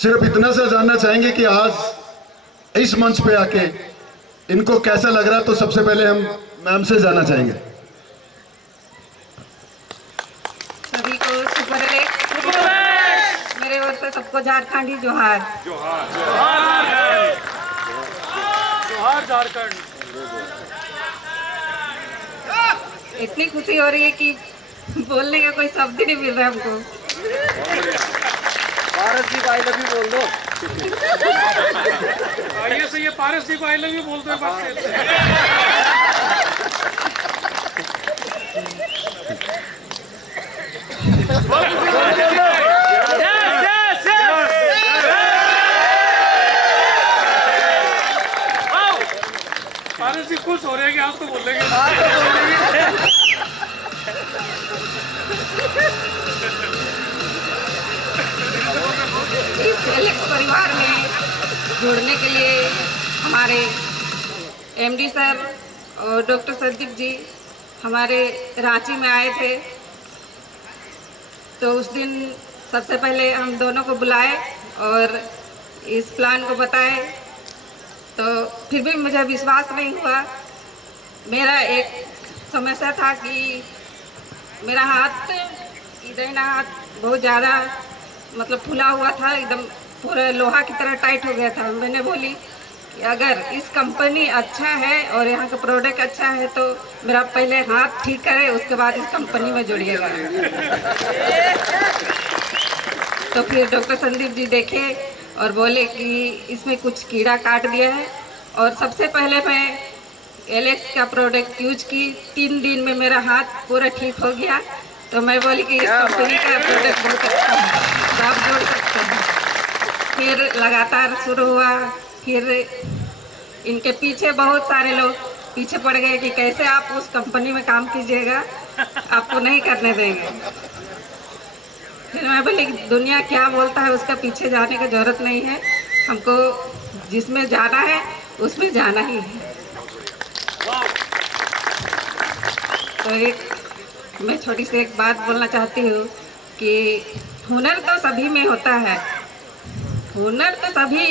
सिर्फ इतना सा जानना चाहेंगे कि आज इस मंच पे आके इनको कैसा लग रहा है। तो सबसे पहले हम मैम से जानना चाहेंगे। सभी को सुपर मेरे ओर से सबको झारखंडी जोहार। जोहार झारखंड। इतनी खुशी हो रही है कि बोलने का कोई शब्द ही नहीं मिल रहा है हमको। पारस जी को आई लव यू बोल दो। आइए से ये पारस जी को आई लव यू बोल दो। पारस जी खुश हो रहे हैं कि आप तो बोलेंगे। इस एलेक्स परिवार में जुड़ने के लिए हमारे एमडी सर और डॉक्टर संदीप जी हमारे रांची में आए थे। तो उस दिन सबसे पहले हम दोनों को बुलाए और इस प्लान को बताए, तो फिर भी मुझे विश्वास नहीं हुआ। मेरा एक समस्या था कि मेरा हाथ इधर ना हाथ बहुत ज़्यादा मतलब फूला हुआ था, एकदम पूरा लोहा की तरह टाइट हो गया था। मैंने बोली कि अगर इस कंपनी अच्छा है और यहाँ का प्रोडक्ट अच्छा है तो मेरा पहले हाथ ठीक करे, उसके बाद इस कंपनी में जुड़िएगा। तो फिर डॉक्टर संदीप जी देखे और बोले कि इसमें कुछ कीड़ा काट दिया है। और सबसे पहले मैं एलेक्स का प्रोडक्ट यूज की, 3 दिन में मेरा हाथ पूरा ठीक हो गया। तो मैं बोली कि इस कंपनी का प्रोडक्ट बहुत अच्छा है, तो आप जोड़ सकते हैं। फिर लगातार शुरू हुआ। फिर इनके पीछे बहुत सारे लोग पीछे पड़ गए कि कैसे आप उस कंपनी में काम कीजिएगा, आपको नहीं करने देंगे। फिर मैं बोली दुनिया क्या बोलता है उसका पीछे जाने की जरूरत नहीं है, हमको जिसमें जाना है उसमें जाना ही है। तो मैं छोटी सी एक बात बोलना चाहती हूँ कि हुनर तो सभी में होता है, हुनर तो सभी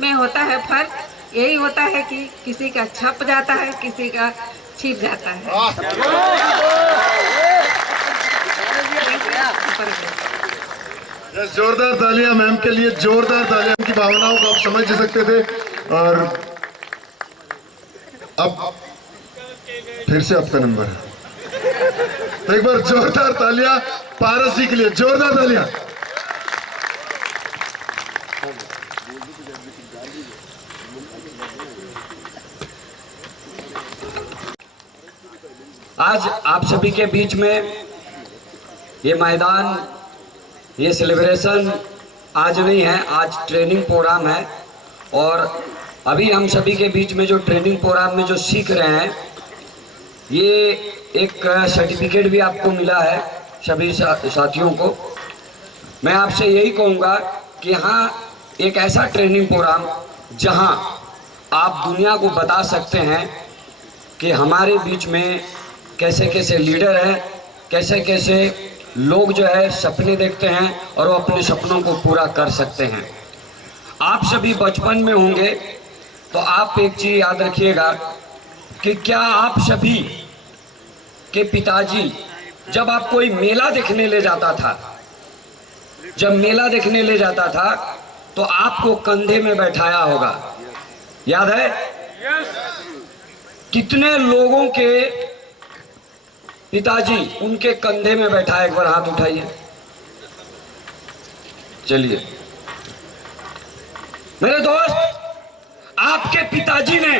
में होता है। फर्क यही होता है कि किसी का छप जाता है, किसी का छिप जाता है। जोरदार तालियां मैम के लिए, जोरदार तालियां। उनकी भावनाओं को आप समझ सकते थे। और अब फिर से आपका नंबर है, तो एक बार जोरदार तालियां पारस जी के लिए, जोरदार तालियां। आज आप सभी के बीच में ये मैदान, ये सेलिब्रेशन आज नहीं है, आज ट्रेनिंग प्रोग्राम है। और अभी हम सभी के बीच में जो ट्रेनिंग प्रोग्राम में जो सीख रहे हैं, ये एक सर्टिफिकेट भी आपको मिला है सभी साथियों को। मैं आपसे यही कहूँगा कि हाँ, एक ऐसा ट्रेनिंग प्रोग्राम जहाँ आप दुनिया को बता सकते हैं कि हमारे बीच में कैसे कैसे लीडर हैं, कैसे कैसे लोग जो है सपने देखते हैं और वो अपने सपनों को पूरा कर सकते हैं। आप सभी बचपन में होंगे तो आप एक चीज़ याद रखिएगा कि क्या आप सभी के पिताजी जब आप कोई मेला देखने ले जाता था, जब मेला देखने ले जाता था तो आपको कंधे में बैठाया होगा, याद है? कितने लोगों के पिताजी उनके कंधे में बैठा, एक बार हाथ उठाइए। चलिए मेरे दोस्त, आपके पिताजी ने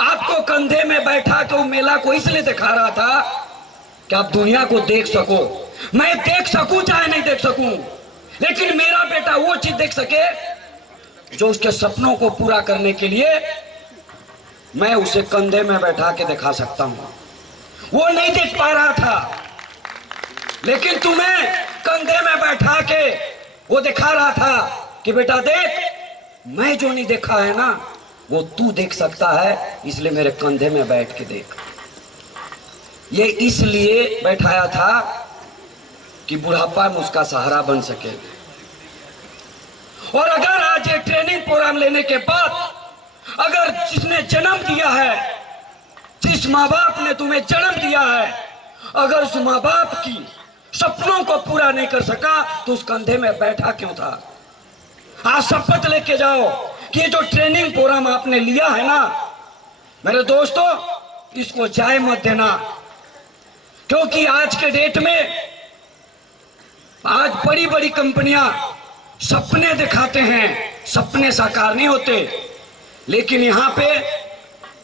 आपको कंधे में बैठा के वो मेला को इसलिए दिखा रहा था कि आप दुनिया को देख सको। मैं देख सकूं चाहे नहीं देख सकूं, लेकिन मेरा बेटा वो चीज देख सके जो उसके सपनों को पूरा करने के लिए मैं उसे कंधे में बैठा के दिखा सकता हूं। वो नहीं देख पा रहा था, लेकिन तुम्हें कंधे में बैठा के वो दिखा रहा था कि बेटा देख, मैं जो नहीं देखा है ना वो तू देख सकता है, इसलिए मेरे कंधे में बैठ के देख। ये इसलिए बैठाया था कि बुढ़ापा में उसका सहारा बन सके। और अगर आज ये ट्रेनिंग प्रोग्राम लेने के बाद अगर जिसने जन्म दिया है, जिस माँ बाप ने तुम्हें जन्म दिया है, अगर उस माँ बाप की सपनों को पूरा नहीं कर सका तो उस कंधे में बैठा क्यों था? आज शपथ लेके जाओ कि ये जो ट्रेनिंग प्रोग्राम आपने लिया है ना मेरे दोस्तों, इसको जाए मत देना। क्योंकि आज के डेट में आज बड़ी बड़ी कंपनियां सपने दिखाते हैं, सपने साकार नहीं होते। लेकिन यहाँ पे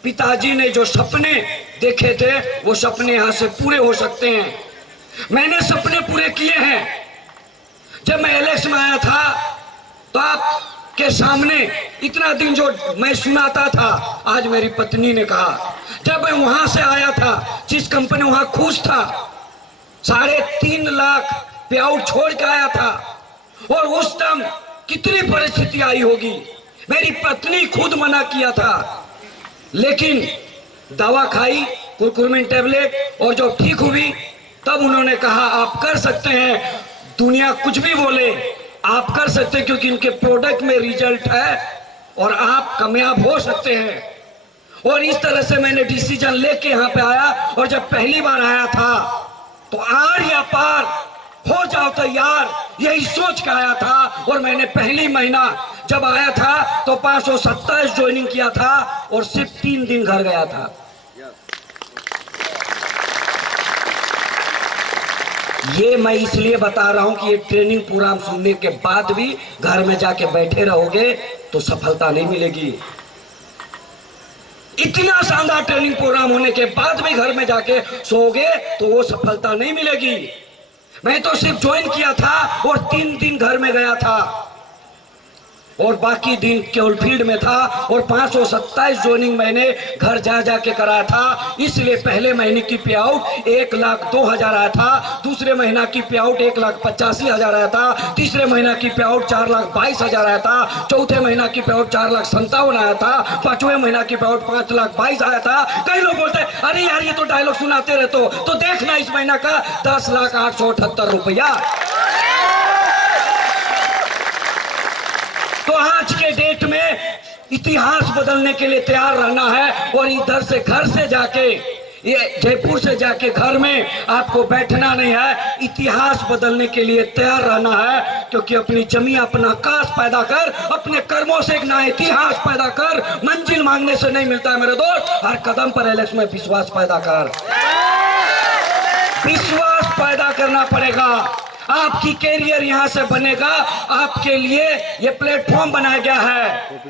पिताजी ने जो सपने देखे थे वो सपने यहाँ से पूरे हो सकते हैं। मैंने सपने पूरे किए हैं। जब मैं एलेक्स में आया था तो आपके सामने इतना दिन जो मैं सुनाता था, आज मेरी पत्नी ने कहा जब मैं वहां से आया था, जिस कंपनी वहां खुश था, 3.5 लाख पे आउट छोड़ के आया था, और उस टाइम कितनी परिस्थिति आई होगी। मेरी पत्नी खुद मना किया था, लेकिन दवा खाई, कुरकुरमिन टेबलेट, और जब ठीक हुई तब उन्होंने कहा आप कर सकते हैं, दुनिया कुछ भी बोले आप कर सकते हैं, क्योंकि इनके प्रोडक्ट में रिजल्ट है और आप कामयाब हो सकते हैं। और इस तरह से मैंने डिसीजन लेके यहाँ पे आया। और जब पहली बार आया था तो आर या पार हो जाओ तैयार, यही सोच के आया था। और मैंने पहली महीना जब आया था तो 527 ज्वाइनिंग किया था और सिर्फ 3 दिन घर गया था। ये मैं इसलिए बता रहा हूं कि ये ट्रेनिंग प्रोग्राम सुनने के बाद भी घर में जाके बैठे रहोगे तो सफलता नहीं मिलेगी। इतना शानदार ट्रेनिंग प्रोग्राम होने के बाद भी घर में जाके सोओगे तो वो सफलता नहीं मिलेगी। मैं तो सिर्फ ज्वाइन किया था और 3 दिन घर में गया था और बाकी दिन केवल फील्ड में था। और 527 ज्वाइनिंग मैंने घर जा जाके कराया था। इसलिए पहले महीने की पे आउट 1,02,000 आया था, दूसरे महीना की पे आउट 1,85,000 आया था, तीसरे महीना की पे आउट 4,22,000 आया था, चौथे महीना की पे आउट 4,57,000 आया था, 5वें महीना की पे आउट 5,22,000 आया था। कई लोग बोलते हैं अरे यार ये तो डायलॉग सुनाते रहते हो, तो देखना इस महीना का 10,878 रुपया। तो आज के डेट में इतिहास बदलने के लिए तैयार रहना है। और इधर से घर से जाके, ये जयपुर से जाके घर में आपको बैठना नहीं है, इतिहास बदलने के लिए तैयार रहना है। क्योंकि अपनी जमी अपना आकाश पैदा कर, अपने कर्मों से एक नया इतिहास पैदा कर। मंजिल मांगने से नहीं मिलता है मेरे दोस्त, हर कदम पर एलेक्स में विश्वास पैदा कर, विश्वास पैदा करना पड़ेगा। आपकी कैरियर यहाँ से बनेगा, आपके लिए ये प्लेटफॉर्म बनाया गया है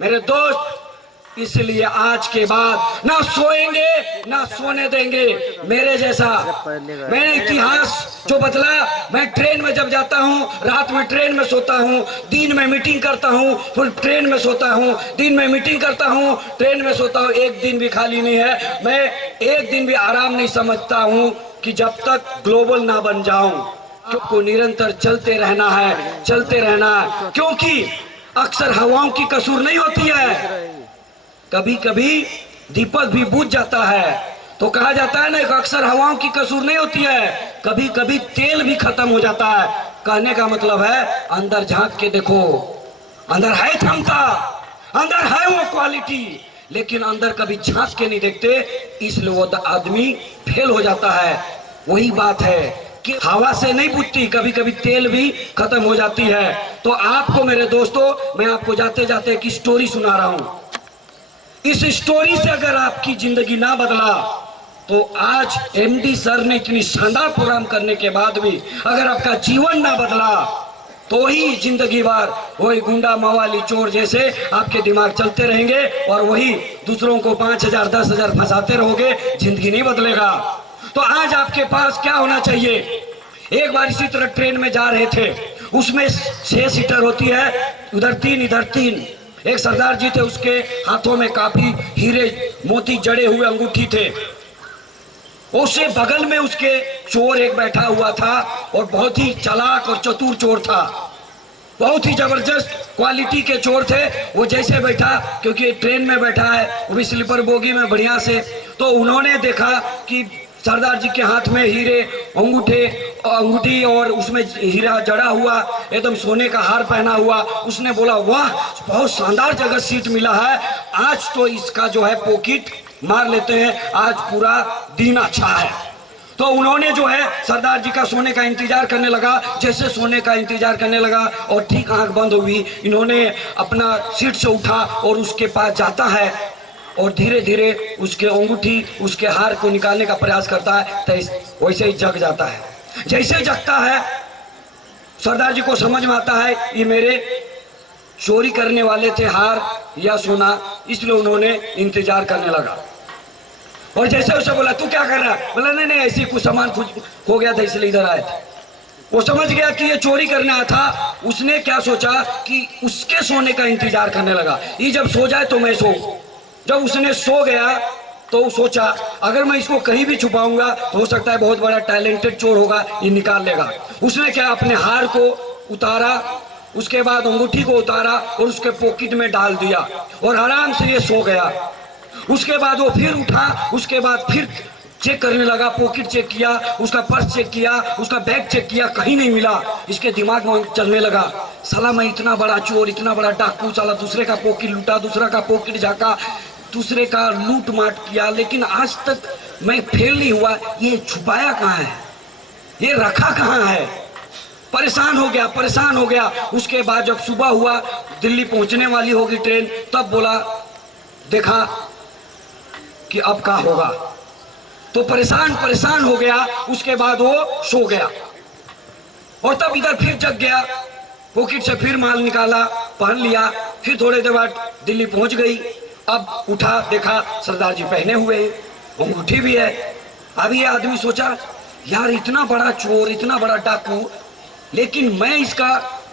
मेरे दोस्त। इसलिए आज के बाद ना सोएंगे ना सोने देंगे। मेरे जैसा मैंने इतिहास जो बदला, मैं ट्रेन में जब जाता हूँ, रात में ट्रेन में सोता हूँ, दिन में मीटिंग करता हूँ, फिर ट्रेन में सोता हूँ, दिन में मीटिंग करता हूँ, ट्रेन में सोता हूँ। एक दिन भी खाली नहीं है। मैं एक दिन भी आराम नहीं समझता हूँ कि जब तक ग्लोबल ना बन जाऊं। को निरंतर चलते रहना है, चलते रहना है। क्योंकि अक्सर हवाओं की कसूर नहीं होती है, कभी कभी दीपक भी बुझ जाता है। तो कहा जाता है ना कि अक्सर हवाओं की कसूर नहीं होती है, कभी कभी तेल भी खत्म हो जाता है। कहने का मतलब है अंदर झांक के देखो, अंदर है क्षमता, अंदर है वो क्वालिटी, लेकिन अंदर कभी झांक के नहीं देखते, इसलिए वो आदमी फेल हो जाता है। वही बात है कि हवा से नहीं बुझती, कभी कभी तेल भी खत्म हो जाती है। तो आपको मेरे दोस्तों, मैं आपको जाते जाते एक स्टोरी सुना रहा हूं। इस स्टोरी से अगर आपकी जिंदगी ना बदला तो आज एमडी सर ने इतनी शानदार प्रोग्राम करने के बाद भी अगर आपका जीवन ना बदला तो ही जिंदगी भर वही गुंडा मवाली चोर जैसे आपके दिमाग चलते रहेंगे और वही दूसरों को 5,000 10,000 फंसाते रहोगे, जिंदगी नहीं बदलेगा। तो आज आपके पास क्या होना चाहिए? एक बार इसी तरह ट्रेन में जा रहे थे, उसमें 6 सीटर होती है, उधर 3 इधर 3। एक सरदार जी थे, उसके हाथों में काफी हीरे मोती जड़े हुए अंगूठी थे। उससे बगल में उसके चोर एक बैठा हुआ था और बहुत ही चालाक और चतुर चोर था, बहुत ही जबरदस्त क्वालिटी के चोर थे। वो जैसे बैठा, क्योंकि ट्रेन में बैठा है वो भी स्लीपर बोगी में बढ़िया से, तो उन्होंने देखा कि सरदार जी के हाथ में हीरे अंगूठी और उसमें हीरा जड़ा हुआ, एकदम सोने का हार पहना हुआ। उसने बोला वाह, बहुत शानदार जगह सीट मिला है, आज तो इसका जो है पॉकेट मार लेते हैं, आज पूरा दिन अच्छा है। तो उन्होंने जो है सरदार जी का सोने का इंतजार करने लगा। जैसे सोने का इंतजार करने लगा और ठीक आंख बंद हुई, इन्होंने अपना सीट से उठा और उसके पास जाता है और धीरे धीरे उसके अंगूठी, उसके हार को निकालने का प्रयास करता है। तो वैसे ही जग जाता है। जैसे जगता है, सरदार जी को समझ में आता है ये मेरे चोरी करने वाले थे हार या सोना, इसलिए उन्होंने इंतजार करने लगा। और जैसे उसे बोला तू क्या कर रहा है, बोला नहीं नहीं ऐसे कुछ सामान हो गया था इसलिए इधर आए थे। वो समझ गया कि ये चोरी करने आया था। उसने क्या सोचा कि उसके सोने का इंतजार करने लगा, ये जब सो जाए तो मैं सो। जब उसने सो गया तो सोचा अगर मैं इसको कहीं भी छुपाऊंगा तो हो सकता है बहुत बड़ा टैलेंटेड चोर होगा, ये निकाल लेगा। उसने क्या अपने हार को उतारा, उसके बाद अंगूठी को उतारा और उसके पॉकेट में डाल दिया और आराम से ये सो गया। उसके बाद वो फिर उठा, उसके बाद फिर चेक करने लगा, पॉकेट चेक किया, उसका पर्स चेक किया, उसका बैग चेक किया, कहीं नहीं मिला। इसके दिमाग में चलने लगा साला मैं इतना बड़ा चोर, इतना बड़ा डाकू, साला दूसरे का पॉकेट लूटा, दूसरा का पॉकेट झाका, दूसरे का लूट माट किया, लेकिन आज तक मैं फेल नहीं हुआ। ये छुपाया कहाँ है, ये रखा कहाँ है? परेशान हो गया। उसके बाद जब सुबह हुआ, दिल्ली पहुंचने वाली होगी ट्रेन, तब बोला देखा कि अब क्या होगा। तो परेशान हो गया। उसके बाद वो सो गया और तब इधर फिर जग गया, पॉकेट से फिर माल निकाला, पहन लिया। फिर थोड़ी देर बाद दिल्ली पहुंच गई। अब उठा, देखा सरदार जी पहने हुए, अंगूठी भी है। अब ये आदमी सोचा यार इतना बड़ा चोर, इतना बड़ा डाकू, लेकिन मैं इसका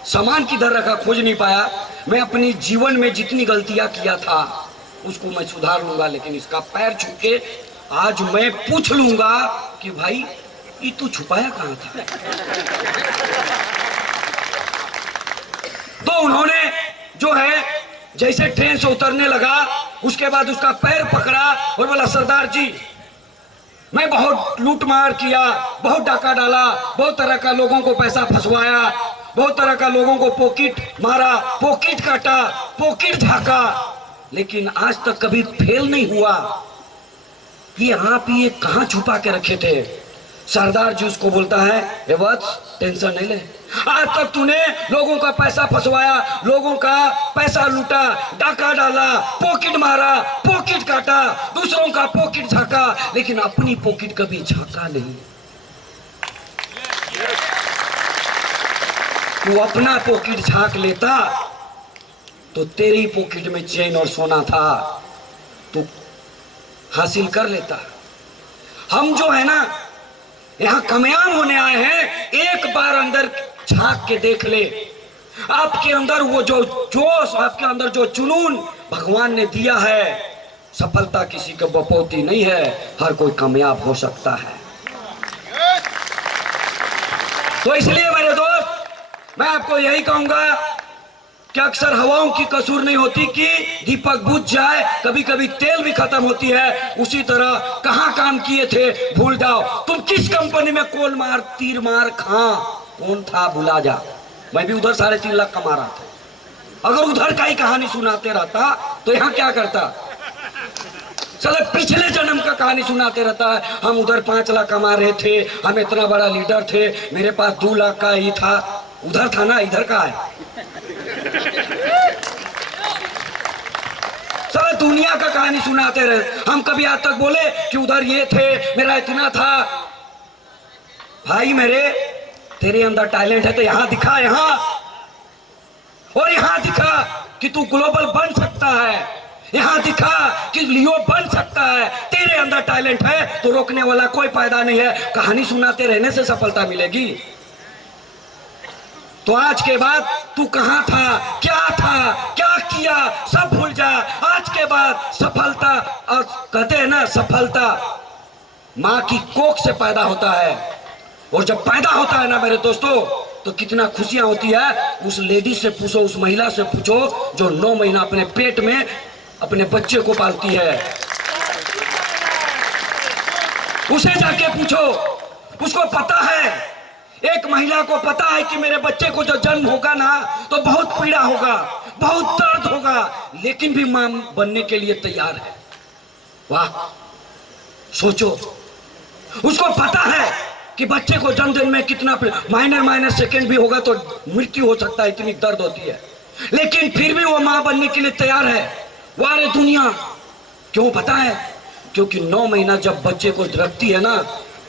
सामान किधर रखा खोज नहीं पाया। मैं अपनी जीवन में जितनी गलतियां किया था उसको मैं सुधार लूंगा, लेकिन इसका पैर छू के आज मैं पूछ लूंगा कि भाई ये तू छुपाया कहां था। तो उन्होंने जो है जैसे ट्रेन से उतरने लगा, उसके बाद उसका पैर पकड़ा और बोला सरदार जी मैं बहुत लूटमार किया, बहुत डाका डाला, बहुत तरह का लोगों को पैसा फंसवाया, बहुत तरह का लोगों को पॉकेट मारा, पॉकेट काटा, पॉकेट झाका, लेकिन आज तक कभी फेल नहीं हुआ। ये आप ये कहां छुपा के रखे थे? सरदार जी उसको बोलता है ए वत्स टेंशन नहीं ले, आज तक तूने लोगों का पैसा फंसवाया, लोगों का पैसा लूटा, डाका डाला, पॉकेट मारा, पॉकेट काटा, दूसरों का पॉकेट झाका, लेकिन अपनी पॉकेट कभी झाका नहीं। तू अपना पॉकेट झांक लेता तो तेरी पॉकेट में चैन और सोना था, तू हासिल कर लेता। हम जो है ना यहाँ कामयाब होने आए हैं, एक बार अंदर झांक के देख ले, आपके अंदर वो जो जोश, आपके अंदर जो जुनून भगवान ने दिया है, सफलता किसी को बपौती नहीं है, हर कोई कामयाब हो सकता है। तो इसलिए मेरे दोस्त मैं आपको यही कहूंगा कि अक्सर हवाओं की कसूर नहीं होती कि दीपक बुझ जाए, कभी कभी तेल भी खत्म होती है। उसी तरह कहां काम किए थे भूल जाओ, तुम किस कंपनी में कोल मार तीर मार कहां कौन था भुला जा। मैं भी उधर 3.5 लाख कमा रहा था, अगर उधर का ही कहानी सुनाते रहता तो यहां क्या करता? चलो पिछले जन्म का कहानी सुनाते रहता है, हम उधर 5 लाख कमा रहे थे, हम इतना बड़ा लीडर थे, मेरे पास 2 लाख का ही था, उधर था ना, इधर का है। सारा दुनिया का कहानी सुनाते रहे। हम कभी आज तक बोले कि उधर ये थे, मेरा इतना था? भाई मेरे, तेरे अंदर टैलेंट है तो यहां दिखा, यहां और यहां दिखा कि तू ग्लोबल बन सकता है, यहां दिखा कि लियो बन सकता है। तेरे अंदर टैलेंट है तो रोकने वाला कोई फायदा नहीं है। कहानी सुनाते रहने से सफलता मिलेगी। तो आज के बाद तू कहां था, क्या किया, सब भूल जा। आज के बाद सफलता, और कहते हैं ना सफलता मां की कोख से पैदा होता है, और जब पैदा होता है ना मेरे दोस्तों तो कितना खुशियां होती है। उस लेडी से पूछो, उस महिला से पूछो जो 9 महीना अपने पेट में अपने बच्चे को पालती है। उसे जाके पूछो, उसको पता है, एक महिला को पता है कि मेरे बच्चे को जो जन्म होगा ना तो बहुत पीड़ा होगा, बहुत दर्द होगा, लेकिन भी मां बनने के लिए तैयार है। वाह, सोचो, उसको पता है कि बच्चे को जन्म देने में कितना माइनर सेकंड भी होगा तो मृत्यु हो सकता है, इतनी दर्द होती है, लेकिन फिर भी वो मां बनने के लिए तैयार है। वाह रे दुनिया, क्यों पता है? क्योंकि 9 महीना जब बच्चे को रखती है ना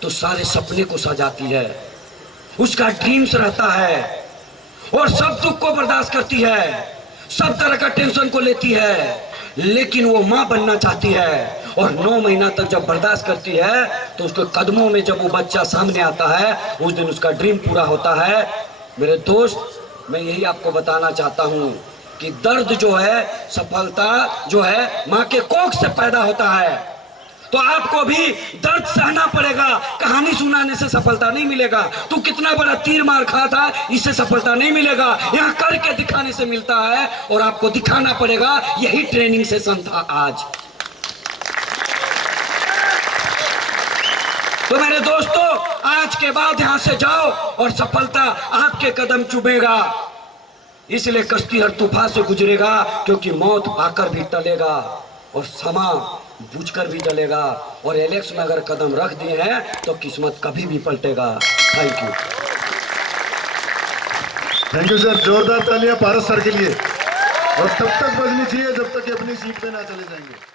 तो सारे सपने को सजाती है, उसका ड्रीम्स रहता है और सब दुख को बर्दाश्त करती है, सब तरह का टेंशन को लेती है, लेकिन वो मां बनना चाहती है। और 9 महीना तक जब बर्दाश्त करती है तो उसके कदमों में जब वो बच्चा सामने आता है उस दिन उसका ड्रीम पूरा होता है। मेरे दोस्त, मैं यही आपको बताना चाहता हूं कि दर्द जो है, सफलता जो है मां के कोख से पैदा होता है। तो आपको भी दर्द सहना पड़ेगा, कहानी सुनाने से सफलता नहीं मिलेगा। तू कितना बड़ा तीर मार खा था, इससे सफलता नहीं मिलेगा, यहाँ करके दिखाने से मिलता है और आपको दिखाना पड़ेगा। यही ट्रेनिंग सेशन था आज। तो मेरे दोस्तों, आज के बाद यहां से जाओ और सफलता आपके कदम चुभेगा। इसलिए कश्ती हर तूफान से गुजरेगा, क्योंकि मौत आकर भी टलेगा और समा बुझकर भी डलेगा। और एलेक्स में अगर कदम रख दिए हैं तो किस्मत कभी भी पलटेगा। Thank you. Thank you sir, जोरदार तालियां पारस सर के लिए। और तब तक बजनी चाहिए जब तक कि अपनी सीट पे ना चले जाएंगे।